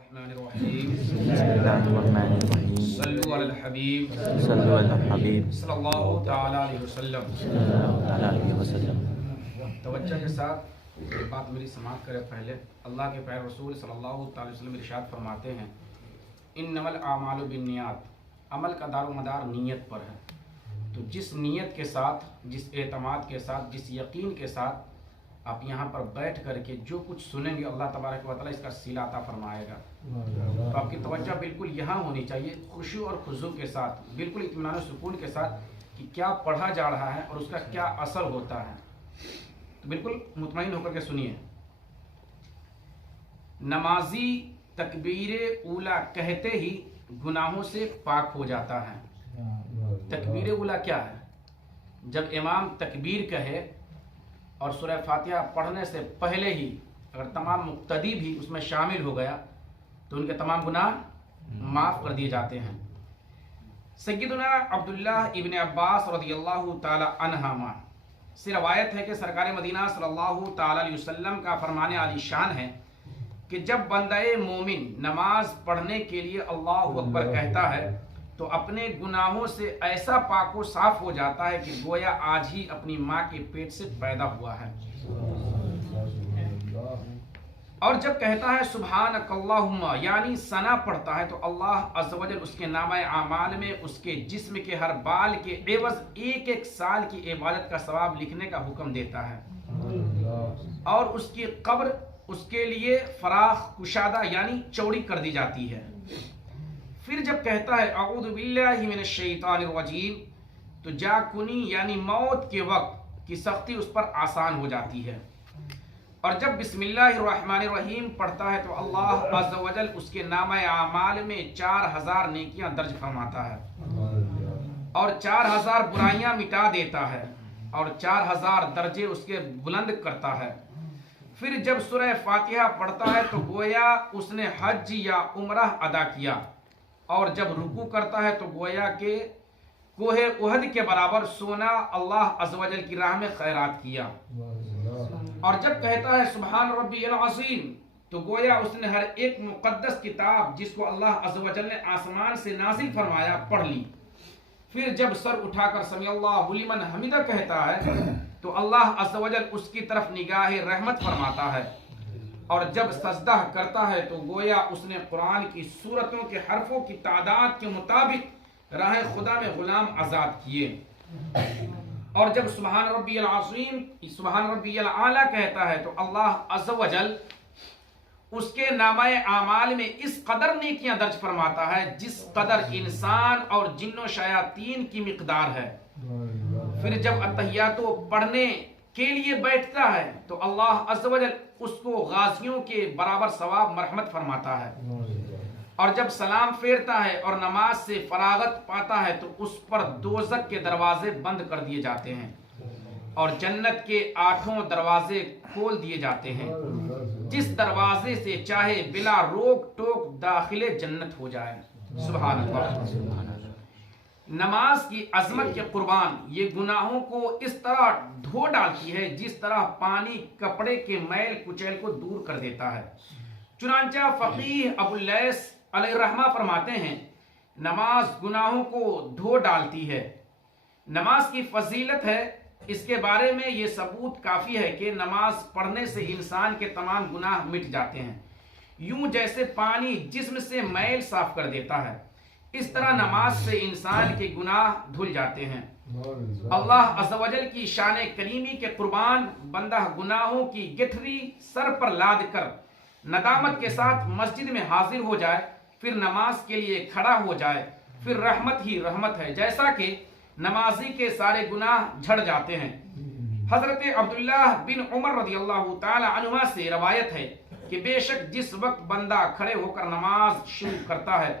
الرحمن الرحیم بسم اللہ الرحمن الرحیم صلو علی الحبیب صلو علی الحبیب صلی اللہ تعالی علیہ وسلم. صلی اللہ تعالیٰ علیہ وسلم. توجہ کے ساتھ ایک بات میری سماعت کرے. پہلے اللہ کے پیارے رسول صلی اللہ تعالی وسلم ارشاد فرماتے ہیں انما الاعمال بالنیات، عمل کا دار و مدار نیت پر ہے. تو جس نیت کے ساتھ، جس اعتماد کے ساتھ، جس یقین کے ساتھ آپ یہاں پر بیٹھ کر کے جو کچھ سنیں گے اللہ تبارک و تعالیٰ اس کا صلہ عطا فرمائے گا. تو آپ کی توجہ بالکل یہاں ہونی چاہیے، خشوع اور خضوع کے ساتھ، بالکل اطمینان و سکون کے ساتھ کہ کیا پڑھا جا رہا ہے اور اس کا کیا اثر ہوتا ہے. تو بالکل مطمئن ہو کر کے سنیے. نمازی تکبیر اولا کہتے ہی گناہوں سے پاک ہو جاتا ہے. تکبیر اولا کیا ہے؟ جب امام تکبیر کہے اور سورہ فاتحہ پڑھنے سے پہلے ہی اگر تمام مقتدی بھی اس میں شامل ہو گیا تو ان کے تمام گناہ معاف کر دیے جاتے ہیں. سیدنا عبداللہ ابن عباس رضی اللہ تعالی عنہما سے روایت ہے کہ سرکار مدینہ صلی اللہ تعالی علیہ وسلم کا فرمان عالی شان ہے کہ جب بندہ مومن نماز پڑھنے کے لیے اللہ اکبر کہتا ہے تو اپنے گناہوں سے ایسا پاک و صاف ہو جاتا ہے کہ گویا آج ہی اپنی ماں کے پیٹ سے پیدا ہوا ہے. اور جب کہتا ہے سبحانک اللہم یعنی ثنا پڑھتا ہے تو اللہ عز و جل اس کے نامہ اعمال میں اس کے جسم کے ہر بال کے عوض ایک ایک سال کی عبادت کا ثواب لکھنے کا حکم دیتا ہے. اور اس کی قبر اس کے لیے فراخ کشادہ یعنی چوڑی کر دی جاتی ہے. پھر جب کہتا ہے اعوذ باللہ من الشیطان الرجیم تو جا کنی یعنی موت کے وقت کی سختی اس پر آسان ہو جاتی ہے. اور جب بسم اللہ الرحمن الرحیم پڑھتا ہے تو اللہ عز و جل اس کے نامہ اعمال میں 4000 نیکیاں درج فرماتا ہے اور 4000 برائیاں مٹا دیتا ہے اور 4000 درجے اس کے بلند کرتا ہے. پھر جب سورہ فاتحہ پڑھتا ہے تو گویا اس نے حج یا عمرہ ادا کیا اور جب رکوع کرتا ہے تو گویا کہ کوہ احد کے برابر سونا اللہ عز و جل کی راہ میں خیرات کیا. اور جب کہتا ہے سبحان ربی العظیم تو گویا اس نے ہر ایک مقدس کتاب جس کو اللہ عز و جل نے آسمان سے نازل فرمایا پڑھ لی. پھر جب سر اٹھا کر سمی اللہ لمن حمدہ کہتا ہے تو اللہ عز و جل اس کی طرف نگاہ رحمت فرماتا ہے. اور جب سجدہ کرتا ہے تو گویا اس نے قرآن کی سورتوں کے حرفوں کی تعداد کے مطابق راہ خدا میں غلام آزاد کیے. اور جب سبحان ربی العظیم سبحان ربی الاعلی کہتا ہے تو اللہ عز و جل اس کے نامہ اعمال میں اس قدر نیکیاں درج فرماتا ہے جس قدر انسان اور جن و شیاطین کی مقدار ہے. پھر جب اتحیات پڑھنے کے لیے بیٹھتا ہے تو اللہ عز و جل اس کو غازیوں کے برابر ثواب مرحمت فرماتا ہے. اور جب سلام پھیرتا ہے اور نماز سے فراغت پاتا ہے تو اس پر دوزخ کے دروازے بند کر دیے جاتے ہیں اور جنت کے 8 دروازے کھول دیے جاتے ہیں جس دروازے سے چاہے بلا روک ٹوک داخل جنت ہو جائے. سبحان اللہ. نماز کی عظمت کے قربان یہ گناہوں کو اس طرح دھو ڈالتی ہے جس طرح پانی کپڑے کے میل کچیل کو دور کر دیتا ہے. چنانچہ فقیہ ابو اللیث علیہ الرحمہ فرماتے ہیں نماز گناہوں کو دھو ڈالتی ہے. نماز کی فضیلت ہے اس کے بارے میں یہ ثبوت کافی ہے کہ نماز پڑھنے سے انسان کے تمام گناہ مٹ جاتے ہیں. یوں جیسے پانی جسم سے میل صاف کر دیتا ہے اس طرح نماز سے انسان کے گناہ دھل جاتے ہیں. اللہ عز و جل کی شان کریمی کے قربان بندہ گناہوں کی گٹھری سر پر لاد کر ندامت کے ساتھ مسجد میں حاضر ہو جائے پھر نماز کے لیے کھڑا ہو جائے پھر رحمت ہی رحمت ہے جیسا کہ نمازی کے سارے گناہ جھڑ جاتے ہیں. حضرت عبداللہ بن عمر رضی اللہ تعالی عنہما سے روایت ہے کہ بے شک جس وقت بندہ کھڑے ہو کر نماز شروع کرتا ہے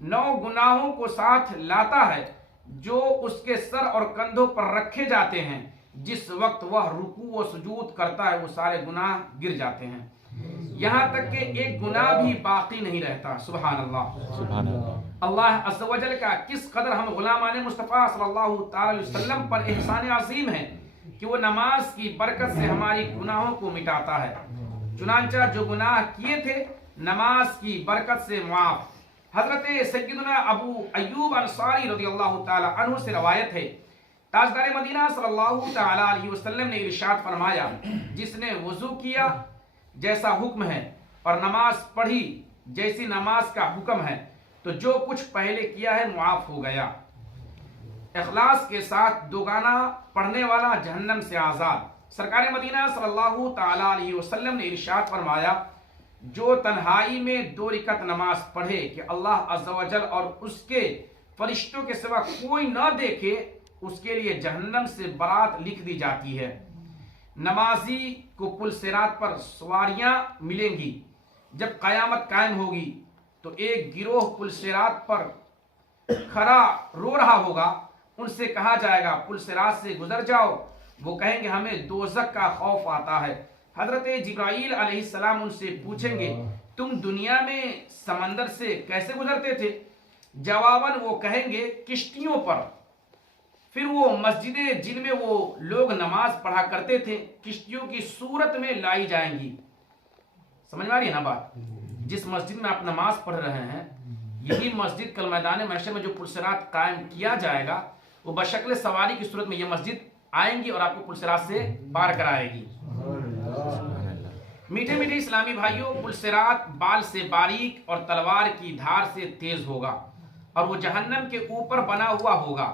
9 گناہوں کو ساتھ لاتا ہے جو اس کے سر اور کندھوں پر رکھے جاتے ہیں. جس وقت وہ رکوع و سجود کرتا ہے وہ سارے گناہ گر جاتے ہیں یہاں تک کہ ایک گناہ بھی باقی نہیں رہتا. سبحان اللہ. سبحان اللہ. اللہ عز و جل کا کس قدر ہم غلامان مصطفیٰ صلی اللہ تعالی علیہ وسلم پر احسان عظیم ہے کہ وہ نماز کی برکت سے ہماری گناہوں کو مٹاتا ہے. چنانچہ جو گناہ کیے تھے नमाज की बरकत से मुआफ। हजरत सैयदना अबू अय्यूब अंसारी रज़ी अल्लाह ताला अन्हु से रवायत है, ताजदार मदीना सल्लल्लाहु ताला अलैहि वसल्लम ने इरशाद फरमाया, जिसने वुजू किया जैसा हुक्म है और नमाज पढ़ी जैसी नमाज का हुक्म है, तो जो कुछ पहले किया है मुआफ हो गया। इखलास के साथ दोगाना पढ़ने वाला जहन्नम से आज़ाद। सरकार मदीना सल्लल्लाहु ताला अलैहि वसल्लम ने इरशाद फरमाया, जो तन्हाई में 2 रकात नमाज पढ़े कि अल्लाह अज़्ज़ा व जल और उसके फरिश्तों के सिवा कोई न देखे, उसके लिए जहन्नम से बरात लिख दी जाती है। नमाजी को पुल सिरात पर सवारियां मिलेंगी। जब कयामत कायम होगी तो एक गिरोह पुल सिरात पर खड़ा रो रहा होगा। उनसे कहा जाएगा, पुल सिरात से गुजर जाओ। वो कहेंगे, हमें दोज़ख का खौफ आता है। हजरत जिब्राइल अलैहिस्सलाम उनसे पूछेंगे, तुम दुनिया में समंदर से कैसे गुजरते थे? जवाबन वो कहेंगे, किश्तियों पर। फिर वो मस्जिदें जिनमें वो लोग नमाज पढ़ा करते थे, किश्तियों की सूरत में लाई जाएंगी। समझ में आ रही है ना बात? जिस मस्जिद में आप नमाज पढ़ रहे हैं, यही मस्जिद कल मैदान महशर में जो पुलसिरात कायम किया जाएगा, वो बशक्ल सवारी की सूरत में ये मस्जिद आएंगी और आपको पुलसिरात से पार कराएगी। मीठे मीठे इस्लामी भाइयों, पुलसिरात बाल से बारीक और तलवार की धार से तेज होगा और वो जहन्नम के ऊपर बना हुआ होगा।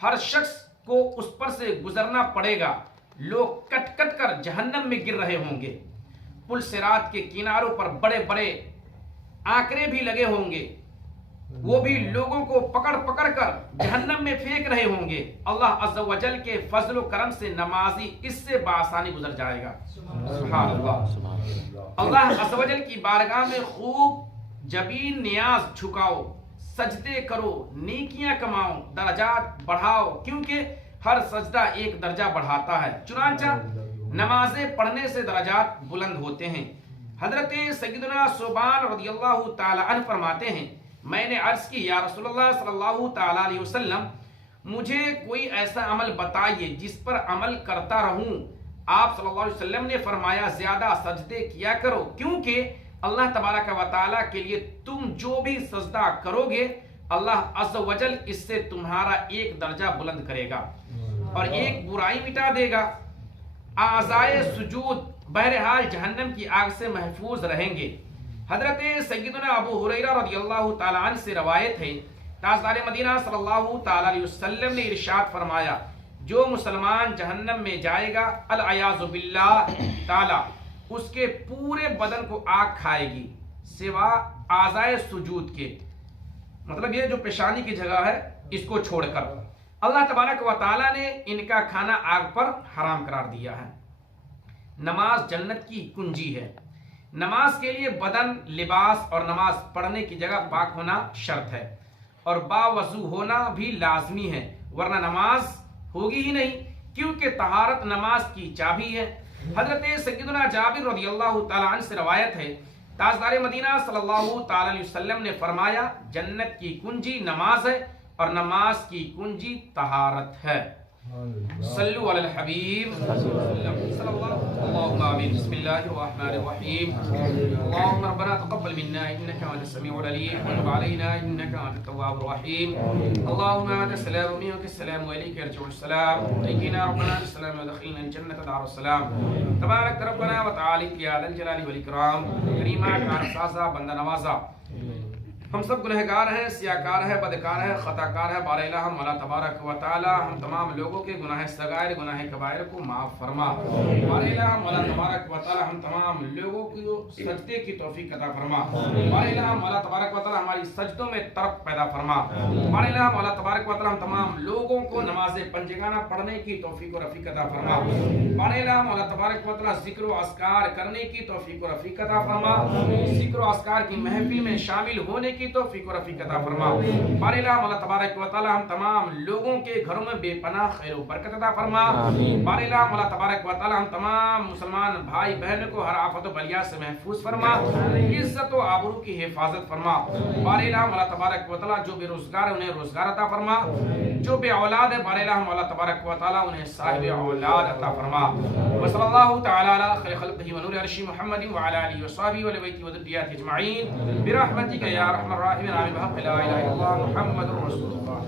हर शख्स को उस पर से गुजरना पड़ेगा। लोग कट कट कर जहन्नम में गिर रहे होंगे। पुलसिरात के किनारों पर बड़े बड़े आंकड़े भी लगे होंगे, वो भी लोगों को पकड़ पकड़ कर जहन्नम में फेंक रहे होंगे। अल्लाह अज़्ज़ा व जल के फजल व करम से नमाजी इससे बासानी गुजर जाएगा। सुभान अल्लाह। अल्लाह अज़्ज़ा व जल की बारगाह में खूब जबीन नियाज झुकाओ, सजदे करो, नेकियां कमाओ, दर्जात बढ़ाओ, क्योंकि हर सजदा एक दर्जा बढ़ाता है। चुनांचा नमाजें पढ़ने से दर्जात बुलंद होते हैं। हजरत सैयदना सुबान रज़ियल्लाहु ताला अन्हु फरमाते हैं, मैंने अर्ज की, या रसूलुल्लाह सल्लल्लाहु ताला अलैहि वसल्लम, मुझे कोई ऐसा अमल बताइए जिस पर अमल करता रहूं। आप सल्लल्लाहु अलैहि वसल्लम ने फरमाया, ज्यादा सजदे किया करो, क्योंकि अल्लाह तबारक व तआला के लिए तुम जो भी सजदा करोगे, अल्लाह अज़्ज़ा व जल इससे तुम्हारा एक दर्जा बुलंद करेगा और एक बुराई मिटा देगा। आज़ाए सुजूद बहरहाल जहन्नम की आग से महफूज रहेंगे। हजरत सैयदना अबू हुरैरा रज़ियल्लाहु ताला अन्हु से रवायत है, ताजदार मदीना सल्लल्लाहु ताला अलैहि वसल्लम ने इरशाद फरमाया, जो मुसलमान जहन्नम में जाएगा, अल अयाज़ु बिल्लाह ताला, उसके पूरे बदन को आग खाएगी सिवा आज़ाए सुजूद के। मतलब ये जो पेशानी की जगह है, इसको छोड़कर अल्लाह तबारक व तआला ने इनका खाना आग पर हराम करार दिया है। नमाज जन्नत की कुंजी है। नमाज के लिए बदन, लिबास और नमाज पढ़ने की जगह पाक होना शर्त है और बावजू होना भी लाजमी है, वरना नमाज होगी ही नहीं, क्योंकि तहारत नमाज की चाबी है। हजरत सैयदना जाबिर रज़ियल्लाहु ताला अन्हु से रवायत है, ताजदार मदीना सल्लल्लाहु ताला अलैहि वसल्लम ने फरमाया, जन्नत की कुंजी नमाज है और नमाज की कुंजी तहारत है। सल्लु अलल हबीब सल्लल्लाहु आमीन। बिस्मिल्लाहिर रहमानिर रहीम। अल्लाहुम्मा रब्बना तक़ब्बल मिन्ना इन्नका अंतस समीउल अलीम व तब अलैना इन्नका अंतत तव्वाबुर रहीम। अल्लाहुम्मा अंता सलाम व मिन्का सलाम व अलैका यरजिउस सलाम। तय्यिना रब्बना बिस्सलाम व दखिलना जन्नत दारुस सलाम। तबारक रब्बना व तआला या दल जलाली वल इकराम। करीमा कारसाज़ा बंदा नवाज़ा, हम सब गुनहगार हैं, सियाकार है, बदकार है, खताकार है। बारइला हम अल्लाह तबारक व तआला हम तमाम लोगों के गुनाह सगायर गुनाह कबायर को माफ़ फरमा। बारइला हम अल्लाह तबारक व तआला हम तमाम लोगों को सजदे की तौफीक अता फरमा। बारइला हम अल्लाह तबारक व तआला हमारी सजदों में तरफ पैदा फरमा। बारइला हम अल्लाह तबारक व तआला हम तमाम लोगों को नमाज पंजगाना पढ़ने की तौफीक और रफ़ीक अता फरमा। बारइला हम अल्लाह तबारक व तआला ज़िक्र व अस्कार करने की तौफीक और रफ़ीक अता फरमा। ज़िक्र व अस्कार की महफिल में शामिल होने की की तौफीक और रफीक अता फरमा। बारे इलाम अल्लाह तबारक व तआला हम तमाम लोगों के घरों में बेपनाह खैर व बरकत अता फरमा। बारे इलाम अल्लाह तबारक व तआला हम तमाम मुसलमान भाई बहनों को हर आफत व बलिया से महफूज फरमा, इज्जत व आबरू की हिफाजत फरमा। बारे इलाम अल्लाह तबारक व तआला जो बेरोजगार है उन्हें रोजगार अता फरमा, जो बे औलाद है बारे इलाम अल्लाह तबारक व तआला उन्हें साहिब औलाद अता फरमा। व सल्लल्लाहु तआला अला खैर खल्क़िही व नूरि अर्शी मुहम्मदिन व अला आलिहि व सहबिही व बैतिही व ذريته अजमईन बिरहमतिका या अरहमर राहिमीन आमीन। ला इलाहा इल्लल्लाह मुहम्मदुर रसूलुल्लाह।